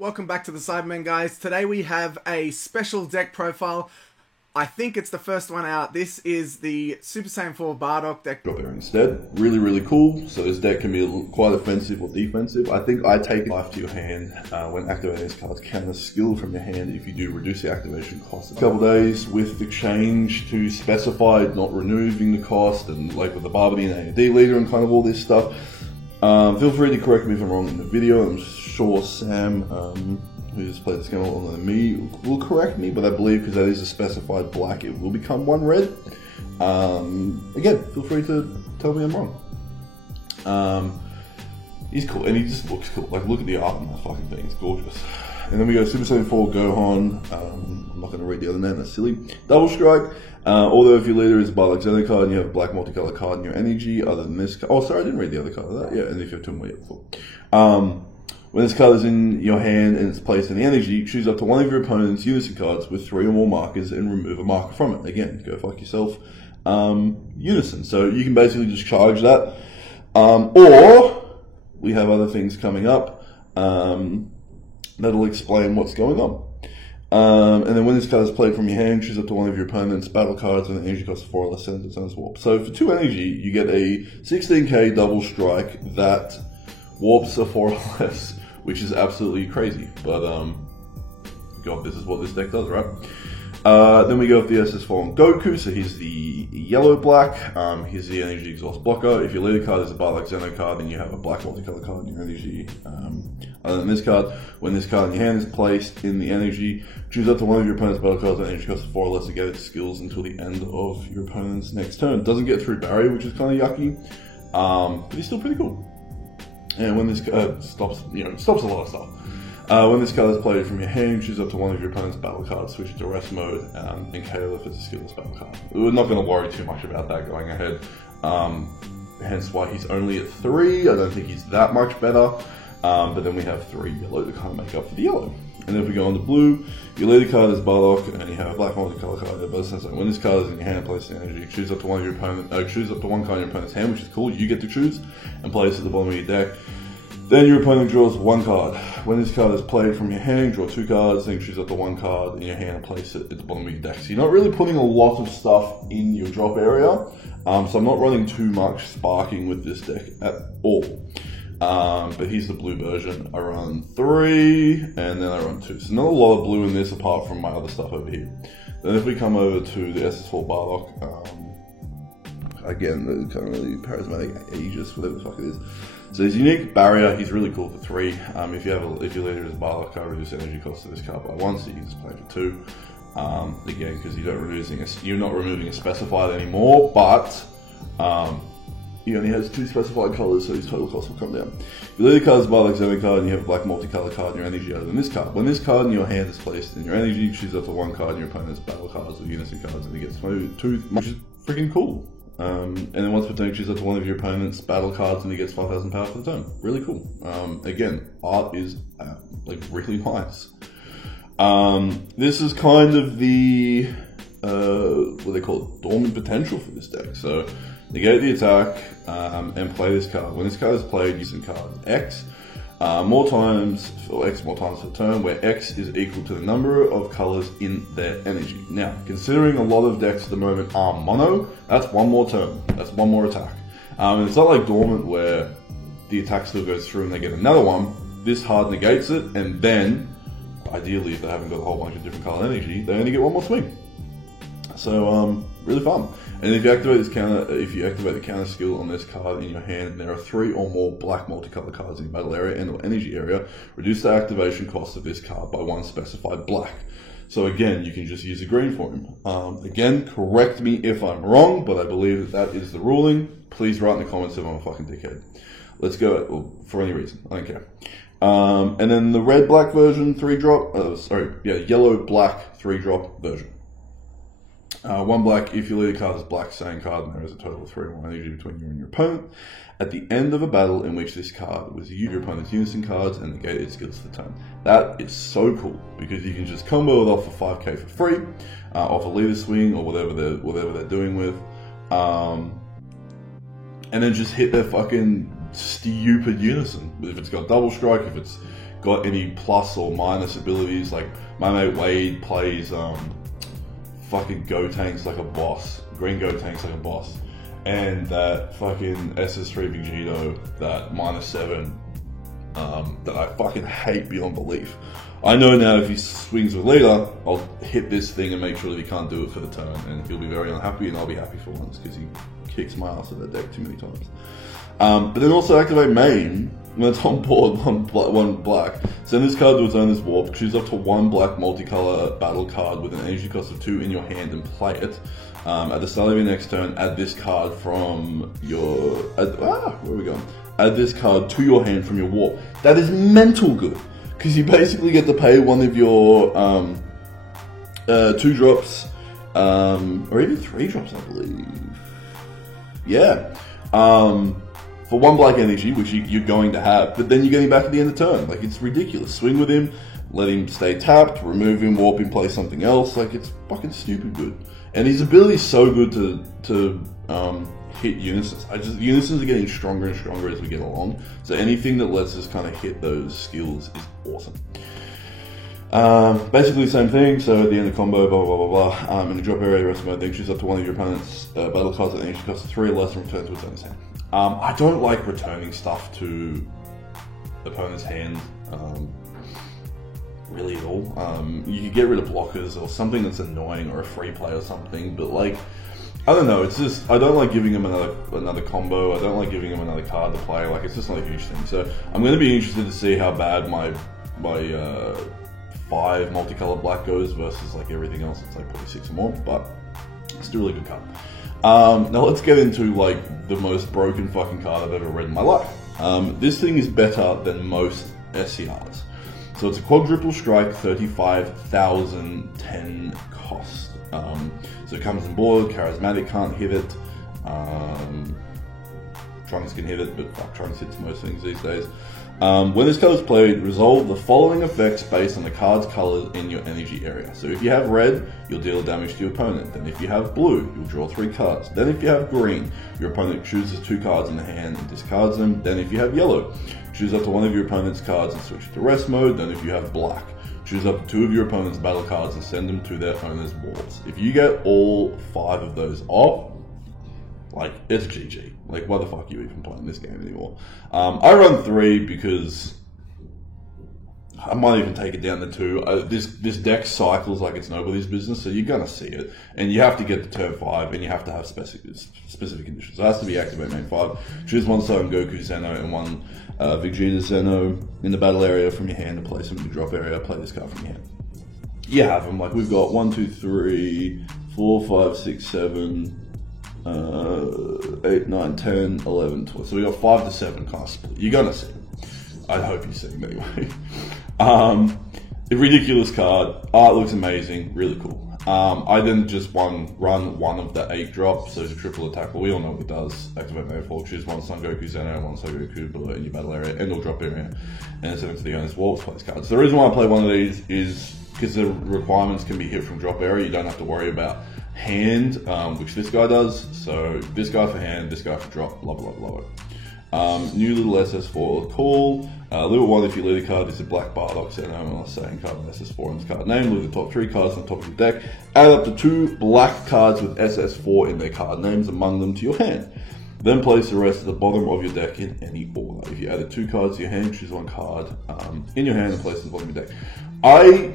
Welcome back to the Cybermen, guys. Today we have a special deck profile. I think it's the first one out. This is the Super Saiyan 4 Bardock deck. Drop here instead. Really, really cool. So this deck can be quite offensive or defensive. I think I take life to your hand when activating these cards. Counter skill from your hand if you do reduce the activation cost. A couple days with the change to specified, not removing the cost, and like with the Barbadine AOD leader and kind of all this stuff. Feel free to correct me if I'm wrong in the video. I'm sure Sam, who's played this game a lot longer than me, will correct me, but I believe because that is a specified black, it will become one red. Again, feel free to tell me I'm wrong. He's cool, and he just looks cool. Like, look at the art on that fucking thing, it's gorgeous. And then we go Super Saiyan 4 Gohan. I'm not going to read the other name, that's silly. Double Strike. Although if your leader is a Bardock Xeno card and you have a black multicolor card in your energy, other than this card. Oh, sorry, I didn't read the other card of that. Yeah, and if you have two more, yeah, cool. When this card is in your hand and it's placed in the energy, choose up to one of your opponent's unison cards with 3 or more markers and remove a marker from it. Again, go fuck yourself. Unison. So you can basically just charge that. Or we have other things coming up that'll explain what's going on. And then when this card is played from your hand, choose up to one of your opponent's battle cards with an energy cost of 4 or less, send it to warp. So for 2 energy, you get a 16k double strike that warps a 4 or less, which is absolutely crazy. But God, this is what this deck does, right? Then we go with the SS4 on Goku, so he's the yellow-black, he's the energy exhaust blocker. If your leader card is a Bardock Xeno card, then you have a black multicolor card in your energy. Other than this card, when this card in your hand is placed in the energy, choose up to one of your opponent's battle cards with an energy cost of 4 or less to get its skills until the end of your opponent's next turn. Doesn't get through barrier, which is kind of yucky, but he's still pretty cool. And when this stops a lot of stuff. When this card is played from your hand, choose up to one of your opponent's battle cards, switch to rest mode, and KO if it's a skillless battle card. We're not going to worry too much about that going ahead. Hence why he's only at 3. I don't think he's that much better. But then we have 3 yellow to kind of make up for the yellow. And then if we go on to blue, your leader card is Bardock, and you have a black multicolor card. So when this card is in your hand, place the energy. Choose up to one of your choose up to one card in your opponent's hand, which is cool. You get to choose, and place it at the bottom of your deck. Then your opponent draws 1 card. When this card is played from your hand, draw 2 cards, then choose up to 1 card in your hand and place it at the bottom of your deck. So you're not really putting a lot of stuff in your drop area. So I'm not running too much sparking with this deck at all. But here's the blue version. I run 3, and then I run 2. So not a lot of blue in this apart from my other stuff over here. Then if we come over to the SS4 Bardock, again, the kind of really charismatic Aegis, whatever the fuck it is. So his unique barrier, he's really cool for 3. If your leader is Bardock, I reduce energy cost of this card by 1, so you can just play for 2. Again, because you're not removing a specified anymore, but he only has 2 specified colors, so his total cost will come down. If your leader card is Bardock Xeno card and you have a black multicolor card in your energy other than this card. When this card in your hand is placed in your energy, choose up to 1 card in your opponent's battle cards or unison cards, and he gets 2, which is freaking cool. And then once per turn, choose up to one of your opponent's battle cards and he gets 5,000 power for the turn. Really cool. Again, art is like really nice. This is kind of the what they call dormant potential for this deck. So negate the attack and play this card. When this card is played, using card X more times for the turn, where X is equal to the number of colors in their energy. Now, considering a lot of decks at the moment are mono, that's 1 more turn. That's 1 more attack. It's not like Dormant where the attack still goes through and they get another one. This hard negates it, and then, ideally, if they haven't got a whole bunch of different color energy, they only get 1 more swing. So, really fun. And if you activate the counter skill on this card in your hand, and there are 3 or more black multicolor cards in your battle area and or energy area, reduce the activation cost of this card by 1 specified black. So again, you can just use a green for him. Again, correct me if I'm wrong, but I believe that is the ruling. Please write in the comments if I'm a fucking dickhead. Let's go, well, for any reason, I don't care. And then the red-black version, 3-drop, yellow-black 3-drop version. 1 black, if your leader card is black Saiyan card and there is a total of 3 or more energy between you and your opponent. At the end of a battle in which this card was used, your opponent's unison cards and negate its skills for the turn. That is so cool, because you can just combo it off for 5k for free, off a leader swing or whatever they're doing with, and then just hit their fucking stupid unison. If it's got double strike, if it's got any plus or minus abilities. Like my mate Wade plays fucking Gotenks like a boss, green Gotenks like a boss, and that fucking SS3 Vegito, that -7, that I fucking hate beyond belief. I know now if he swings with leader, I'll hit this thing and make sure that he can't do it for the turn, and he'll be very unhappy, and I'll be happy for once because he kicks my ass at that deck too many times. But then also activate main when it's on board, one black. Send this card to its owner's warp. Choose up to one black multicolor battle card with an energy cost of 2 in your hand and play it. At the start of your next turn, add this card from your... where are we going? Add this card to your hand from your warp. That is mental good, because you basically get to pay one of your 2 drops, or even 3 drops, I believe. Yeah. For 1 black energy, which you're going to have, but then you're getting back at the end of turn. Like, it's ridiculous. Swing with him, let him stay tapped, remove him, warp him, play something else. Like, it's fucking stupid good. And his ability is so good to hit Unisons. Unisons are getting stronger and stronger as we get along. So anything that lets us kind of hit those skills is awesome. Basically the same thing. So at the end of the combo, blah blah blah blah. In the drop area, rest mode, then choose up to one of your opponent's battle cards that energy costs 3 or less and return to its owner's hand. I don't like returning stuff to the opponent's hand, really at all. You can get rid of blockers or something that's annoying, or a free play or something, but like, I don't know, it's just, I don't like giving him another combo, I don't like giving him another card to play, like, it's just not a huge thing. So I'm going to be interested to see how bad my 5 multicolored black goes versus like everything else. It's like probably 6 or more, but it's still a really good card. Now let's get into like the most broken fucking card I've ever read in my life. This thing is better than most SCRs. So it's a quadruple strike, 35,010 cost. So it comes on board, Charismatic can't hit it, Trunks can hit it, but fuck, Trunks hits most things these days. When this card is played, resolve the following effects based on the card's colors in your energy area. So if you have red, you'll deal damage to your opponent. Then if you have blue, you'll draw 3 cards. Then if you have green, your opponent chooses 2 cards in the hand and discards them. Then if you have yellow, choose up to one of your opponent's cards and switch to rest mode. Then if you have black, choose up to 2 of your opponent's battle cards and send them to their owner's warps. If you get all 5 of those off, like, it's GG. Like, why the fuck are you even playing this game anymore? I run 3 because I might even take it down to 2. This deck cycles like it's nobody's business, so you're gonna see it. And you have to get to turn 5, and you have to have specific conditions. So it has to be activate main 5. Choose 1 Son Goku Zeno and 1 Vegeta Zeno in the battle area from your hand and place them in the drop area. Play this card from your hand. You have them. Like, we've got 1, 2, 3, 4, 5, 6, 7... 8, 9, 10, 11, 12. So we got 5 to 7 kind of split. You're gonna see them. I hope you see them anyway. A ridiculous card. Art looks amazing. Really cool. I then just run one of the 8 drops, so it's a triple attack. Well, we all know what it does. Activate Mayfall, choose 1 Son Goku Zeno and 1 Son Goku below in your battle area, end or drop area, and send it to the owner's warp, place cards. The reason why I play one of these is because the requirements can be hit from drop area. You don't have to worry about hand, which this guy does. So this guy for hand, this guy for drop. Love it. New little SS4 call. Little one, if you lead a card, is a black Bardock Zeno and a saying card with SS4 in its card name. Leave the top 3 cards on top of your deck. Add up to 2 black cards with SS4 in their card names among them to your hand. Then place the rest at the bottom of your deck in any order. If you added 2 cards to your hand, choose 1 card in your hand and place it at the bottom of your deck. I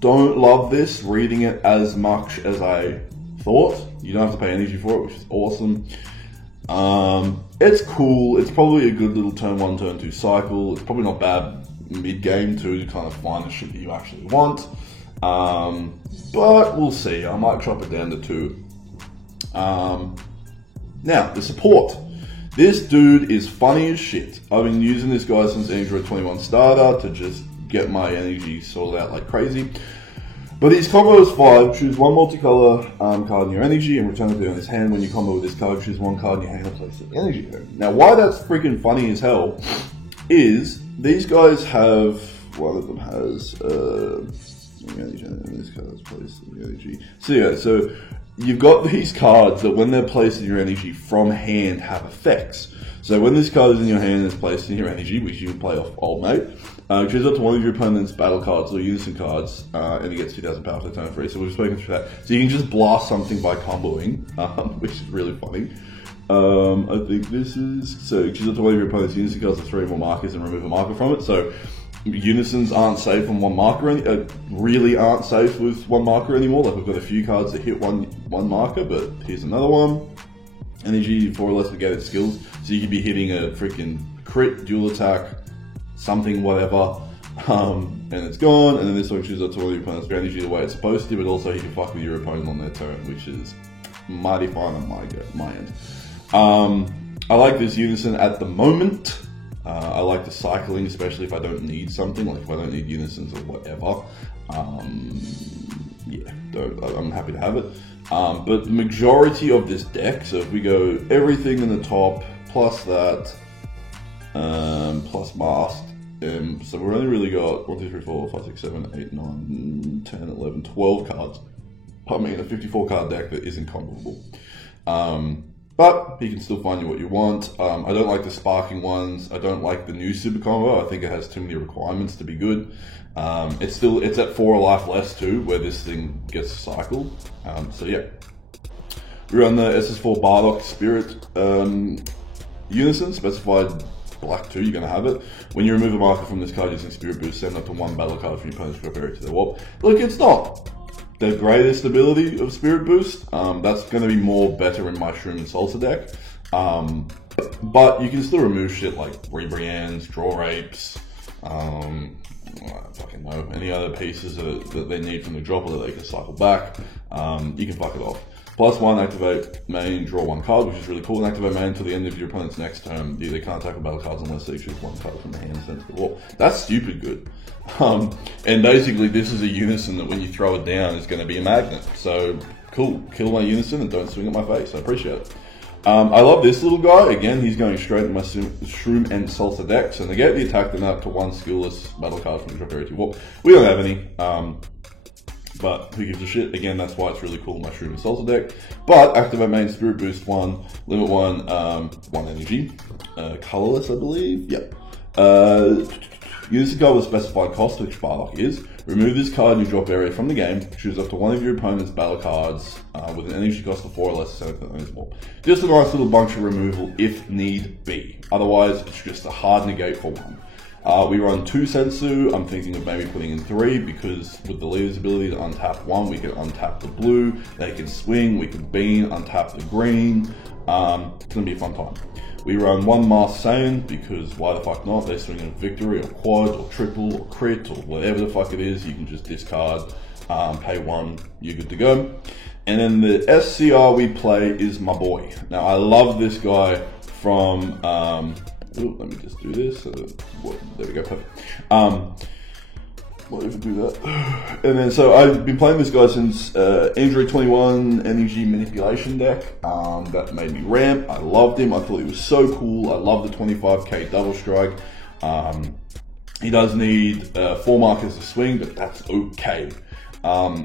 don't love this, reading it as much as I thought. You don't have to pay energy for it, which is awesome. It's cool. It's probably a good little turn 1, turn 2 cycle. It's probably not bad mid-game too, to kind of find the shit that you actually want. But we'll see. I might chop it down to 2. Now, the support. This dude is funny as shit. I've been using this guy since Android 21 starter to just get my energy sorted out like crazy. But his combo is 5. Choose 1 multicolor card in your energy and return it to his hand. When you combo with this card, choose 1 card in your hand and place the energy there. Now, why that's freaking funny as hell is these guys have, one of them has energy. This card's placed in the energy. So yeah, so you've got these cards that when they're placed in your energy from hand have effects. So when this card is in your hand and it's placed in your energy, which you can play off Old Mate, choose up to one of your opponent's battle cards or unison cards, and it gets 2,000 power for the turn free. So we've spoken through that. So you can just blast something by comboing, which is really funny. I think this is... So choose up to one of your opponent's unison cards with 3 more markers and remove a marker from it. So unisons aren't safe on one marker, really aren't safe with one marker anymore. Like we've got a few cards that hit one marker, but here's another one. Energy 4 or less negated skills, so you could be hitting a freaking crit, dual attack, something, whatever, and it's gone. And then this one chooses up to one of your opponent's energy the way it's supposed to, but also you can fuck with your opponent on their turn, which is mighty fine on my end. I like this unison at the moment. I like the cycling, especially if I don't need something, like if I don't need unisons or whatever. Yeah, I'm happy to have it. But the majority of this deck, so if we go everything in the top, plus that, plus Mast, so we've only really got 1, 2, 3, 4, 5, 6, 7, 8, 9, 10, 11, 12 cards. Pardon me, in a 54 card deck that isn't comboable. But he can still find you what you want. I don't like the sparking ones. I don't like the new super combo. I think it has too many requirements to be good. It's at 4 life less too, where this thing gets cycled. So yeah, we run the SS4 Bardock Spirit Unison, specified black 2, you're going to have it. When you remove a marker from this card using Spirit Boost, send up to 1 battle card from your opponent's drop area to their warp. Look, it's not the greatest ability of Spirit Boost. That's going to be more better in my Shroom and Salsa deck. But you can still remove shit like Rebrians, Draw Rapes, I don't fucking know, any other pieces that they need from the dropper that they can cycle back. You can fuck it off. +1, activate main, draw 1 card, which is really cool. And activate main until the end of your opponent's next turn. They can't attack with battle cards unless they choose 1 card from the hand and send to the wall. That's stupid good. And basically this is a unison that when you throw it down is going to be a magnet. So cool, kill my unison and don't swing at my face. I appreciate it. I love this little guy. Again, he's going straight into my Shroom and Salsa decks. And negate the attack, then up to 1 skillless battle card from the drop area to warp. We don't have any. But who gives a shit? Again, that's why it's really cool in my Shroom and Salsa deck. But activate main, Spirit Boost 1, limit 1, 1 energy. Colorless, I believe. Yep. Use the card with specified cost, which Bardock is. Remove this card in your drop area from the game. Choose up to 1 of your opponent's battle cards with an energy cost of 4 or less. Just a nice little bunch of removal if need be. Otherwise, it's just a hard negate for 1. We run 2 Sensu. I'm thinking of maybe putting in 3 because with the leader's ability to untap 1, we can untap the blue. They can swing. We can bean, untap the green. It's going to be a fun time. We run 1 Masked Saiyan because why the fuck not? They're swinging a victory or quad or triple or crit or whatever the fuck it is. You can just discard, pay 1, you're good to go. And then the SCR we play is my boy. Now I love this guy from, let me just do this. There we go, perfect. Won't even do that. And then, so I've been playing this guy since Android 21 energy manipulation deck. That made me ramp. I loved him. I thought he was so cool. I love the 25k double strike. He does need 4 markers to swing, but that's okay.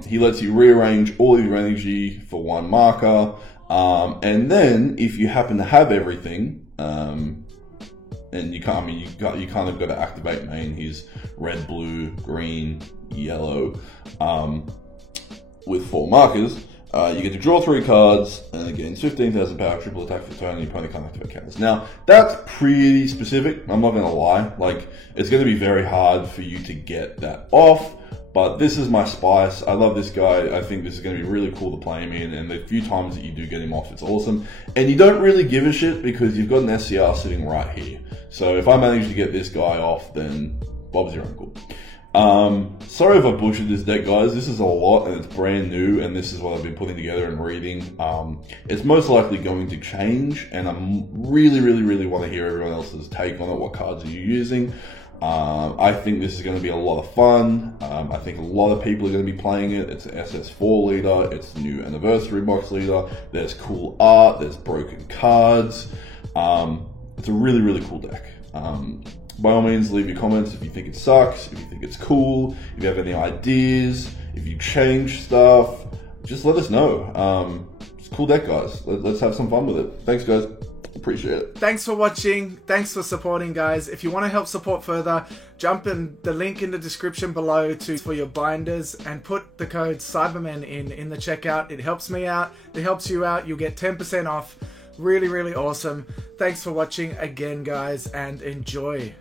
He lets you rearrange all of your energy for 1 marker. And then, if you happen to have everything, and you can't, you kind of got to activate main. He's red, blue, green, yellow, with 4 markers. You get to draw 3 cards, and again, 15,000 power, triple attack for the turn, and your opponent can't activate counters. Now, that's pretty specific. I'm not going to lie. Like, it's going to be very hard for you to get that off. But this is my spice. I love this guy. I think this is going to be really cool to play him in. And the few times that you do get him off, it's awesome. And you don't really give a shit because you've got an SCR sitting right here. So if I manage to get this guy off, then Bob's your uncle. Sorry if I butchered this deck, guys. This is a lot and it's brand new. And this is what I've been putting together and reading. It's most likely going to change. And I really want to hear everyone else's take on it. What cards are you using? I think this is going to be a lot of fun. I think a lot of people are going to be playing it. It's an SS4 leader. It's the new anniversary box leader. There's cool art. There's broken cards. It's a really cool deck. By all means, leave your comments if you think it sucks, if you think it's cool, if you have any ideas, if you change stuff. just let us know. It's a cool deck, guys. Let's have some fun with it. Thanks, guys. Appreciate it. Thanks for watching. Thanks for supporting, guys. If you want to help support further, jump in the link in the description below for your binders and put the code Cybermen in the checkout. It helps me out. It helps you out. You'll get 10% off. Really, really awesome. Thanks for watching again, guys, and enjoy.